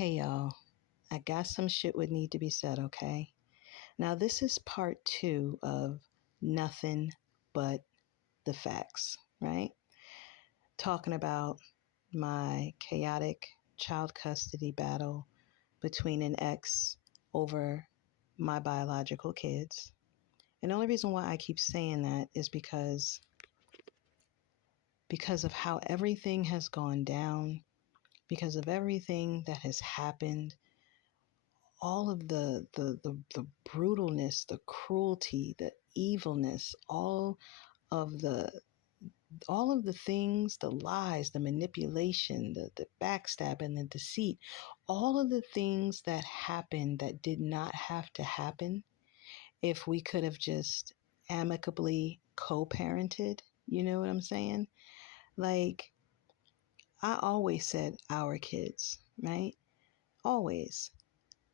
Hey y'all, I got some shit would need to be said, okay? Now this is part 2 of Nothing But the Facts, right? Talking about my chaotic child custody battle between an ex over my biological kids. And the only reason why I keep saying that is because of how everything has gone down, because of everything that has happened, all of the brutalness, the cruelty, the evilness, of the all of the things, the lies, the manipulation, the backstab and the deceit, all of the things that happened that did not have to happen if we could have just amicably co-parented. You know what I'm saying? Like, I always said our kids, right? Always.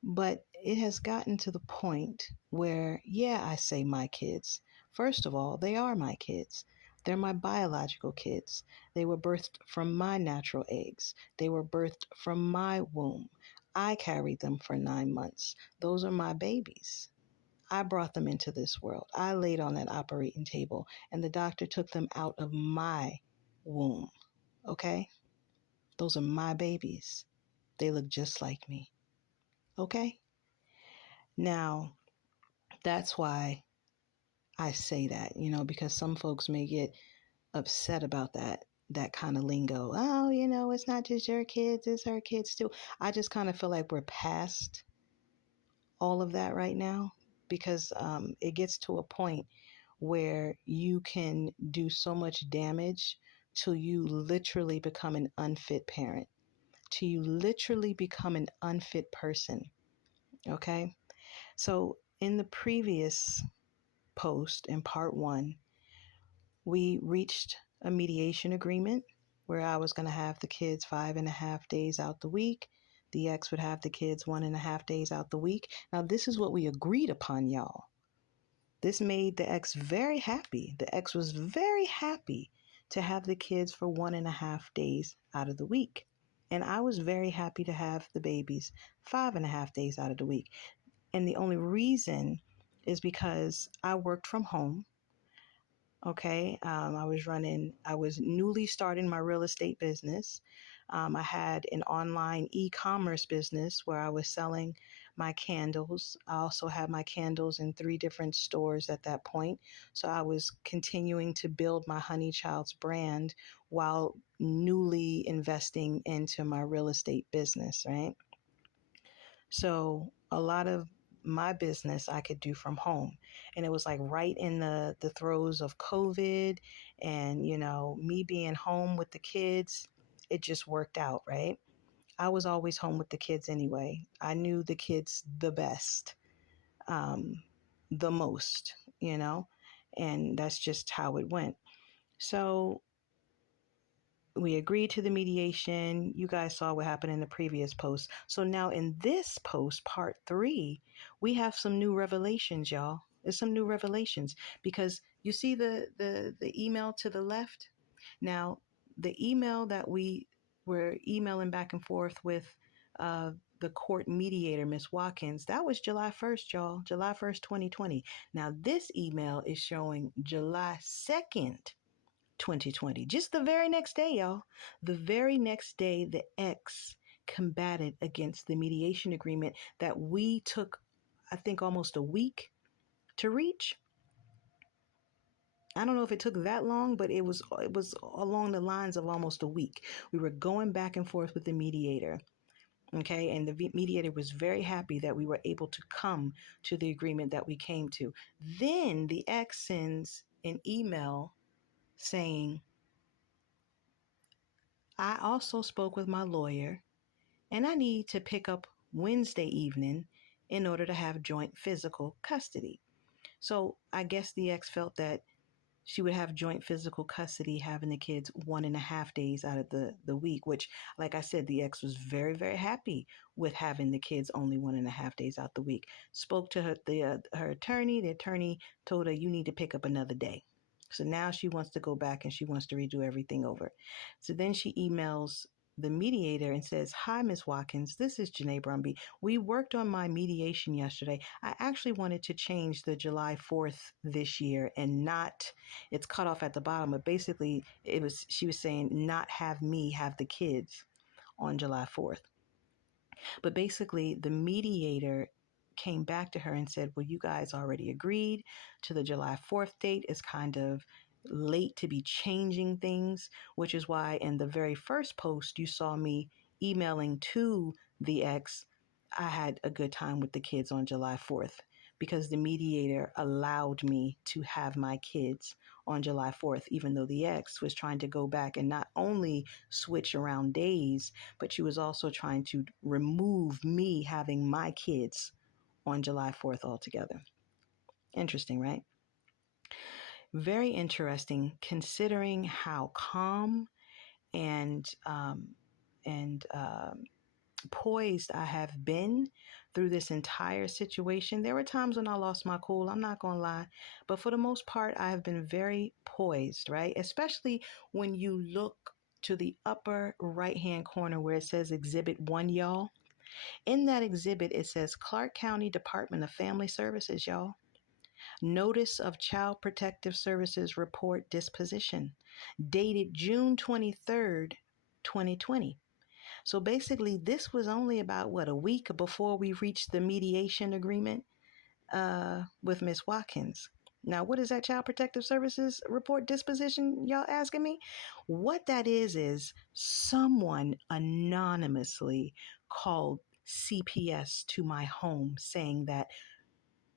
But it has gotten to the point where, yeah, I say my kids. First of all, they are my kids. They're my biological kids. They were birthed from my natural eggs. They were birthed from my womb. I carried them for 9 months. Those are my babies. I brought them into this world. I laid on that operating table, and the doctor took them out of my womb. Okay? Those are my babies. They look just like me. Okay? Now, that's why I say that, because some folks may get upset about that kind of lingo. Oh, it's not just your kids, it's her kids too. I just kind of feel like we're past all of that right now, because it gets to a point where you can do so much damage till you literally become an unfit parent, till you literally become an unfit person. Okay? So in the previous post, in part 1, we reached a mediation agreement where I was going to have the kids 5.5 days out the week. The ex would have the kids 1.5 days out the week. Now, this is what we agreed upon, y'all. This made the ex very happy. The ex was very happy to have the kids for 1.5 days out of the week. And I was very happy to have the babies 5.5 days out of the week. And the only reason is because I worked from home. Okay. I was newly starting my real estate business. I had an online e-commerce business where I was selling my candles. I also had my candles in 3 different stores at that point. So I was continuing to build my Honey Child's brand while newly investing into my real estate business, right? So a lot of my business I could do from home. And it was like right in the throes of COVID and, me being home with the kids, it just worked out, right? I was always home with the kids anyway. I knew the kids the best, the most, and that's just how it went. So we agreed to the mediation. You guys saw what happened in the previous post. So now in this post, part 3, we have some new revelations, y'all. There's some new revelations because you see the email to the left. Now, the email that we were emailing back and forth with the court mediator, Miss Watkins, that was July 1st, y'all. July 1st, 2020. Now, this email is showing July 2nd, 2020. Just the very next day, y'all. The very next day, the ex combated against the mediation agreement that we took, I think, almost a week to reach. I don't know if it took that long, but it was along the lines of almost a week. We were going back and forth with the mediator. Okay, and the mediator was very happy that we were able to come to the agreement that we came to. Then the ex sends an email saying, I also spoke with my lawyer and I need to pick up Wednesday evening in order to have joint physical custody. So I guess the ex felt that she would have joint physical custody, having the kids 1.5 days out of the week, which, like I said, the ex was very, very happy with having the kids only 1.5 days out the week. Spoke to her attorney. The attorney told her, you need to pick up another day. So now she wants to go back and she wants to redo everything over. So then she emails the mediator and says, "Hi, Ms. Watkins. This is Janae Brumby. We worked on my mediation yesterday. I actually wanted to change the July 4th this year and not, it's cut off at the bottom, but basically she was saying not have me have the kids on July 4th. But basically, the mediator came back to her and said, well, you guys already agreed to the July 4th date. It's kind of late to be changing things, which is why in the very first post you saw me emailing to the ex, I had a good time with the kids on July 4th because the mediator allowed me to have my kids on July 4th, even though the ex was trying to go back and not only switch around days, but she was also trying to remove me having my kids on July 4th altogether. Interesting, right? Very interesting, considering how calm and poised I have been through this entire situation. There were times when I lost my cool, I'm not gonna lie, but for the most part, I have been very poised, right? Especially when you look to the upper right hand corner where it says Exhibit 1, y'all. In that exhibit, it says Clark County Department of Family Services, y'all. Notice of Child Protective Services Report Disposition, dated June 23rd, 2020. So basically, this was only about, a week before we reached the mediation agreement with Ms. Watkins. Now, what is that Child Protective Services Report Disposition, y'all asking me? What that is someone anonymously called CPS to my home saying that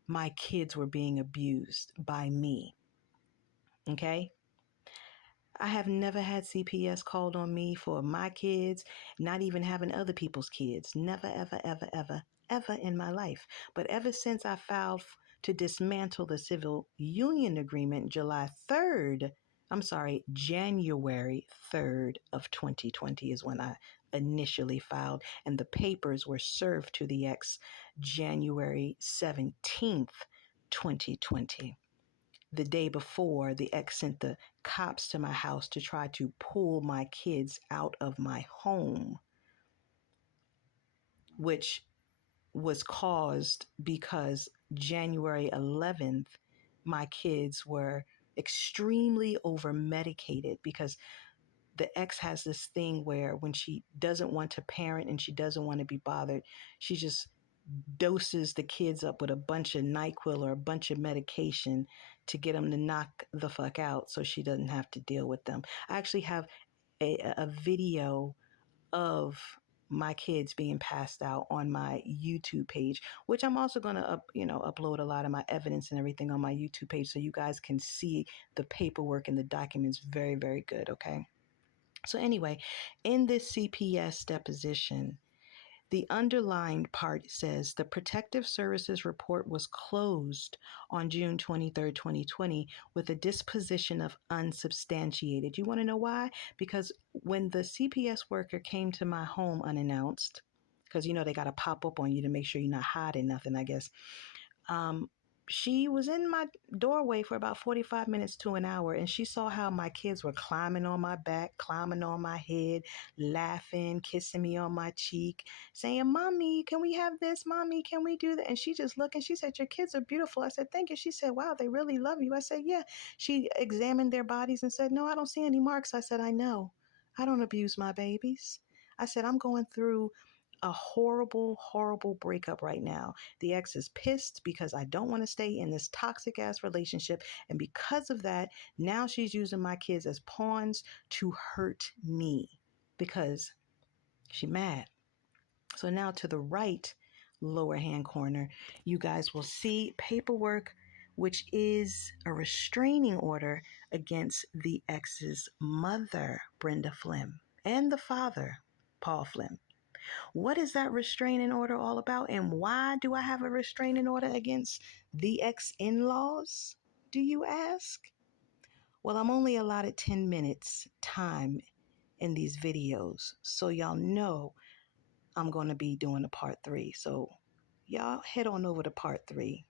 my kids were being abused by me. Okay? I have never had CPS called on me for my kids, not even having other people's kids. Never, ever, ever, ever, ever in my life. But ever since I filed to dismantle the civil union agreement January 3rd of 2020 is when I initially filed, and the papers were served to the ex January 17th, 2020. The day before, the ex sent the cops to my house to try to pull my kids out of my home, which was caused because January 11th, my kids were extremely over medicated because the ex has this thing where when she doesn't want to parent and she doesn't want to be bothered, she just doses the kids up with a bunch of NyQuil or a bunch of medication to get them to knock the fuck out so she doesn't have to deal with them. I actually have a video of my kids being passed out on my YouTube page, which I'm also going to upload a lot of my evidence and everything on my YouTube page so you guys can see the paperwork and the documents very, very good, okay? So anyway, in this CPS deposition, the underlined part says the Protective Services report was closed on June 23rd, 2020 with a disposition of unsubstantiated. You want to know why? Because when the CPS worker came to my home unannounced, because they got to pop up on you to make sure you're not hiding nothing, I guess. She was in my doorway for about 45 minutes to an hour, and she saw how my kids were climbing on my back, climbing on my head, laughing, kissing me on my cheek, saying, Mommy, can we have this? Mommy, can we do that? And she just looked and she said, your kids are beautiful. I said, thank you. She said, wow, they really love you. I said, yeah. She examined their bodies and said, no, I don't see any marks. I said, I know. I don't abuse my babies. I said, I'm going through a horrible, horrible breakup right now. The ex is pissed because I don't want to stay in this toxic ass relationship. And because of that, now she's using my kids as pawns to hurt me because she's mad. So now to the right lower hand corner, you guys will see paperwork, which is a restraining order against the ex's mother, Brenda Flynn, and the father, Paul Flynn. What is that restraining order all about? And why do I have a restraining order against the ex-in-laws, do you ask? Well, I'm only allotted 10 minutes time in these videos. So y'all know I'm going to be doing a part 3. So y'all head on over to part 3.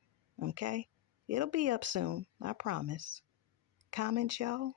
Okay? It'll be up soon. I promise. Comments, y'all?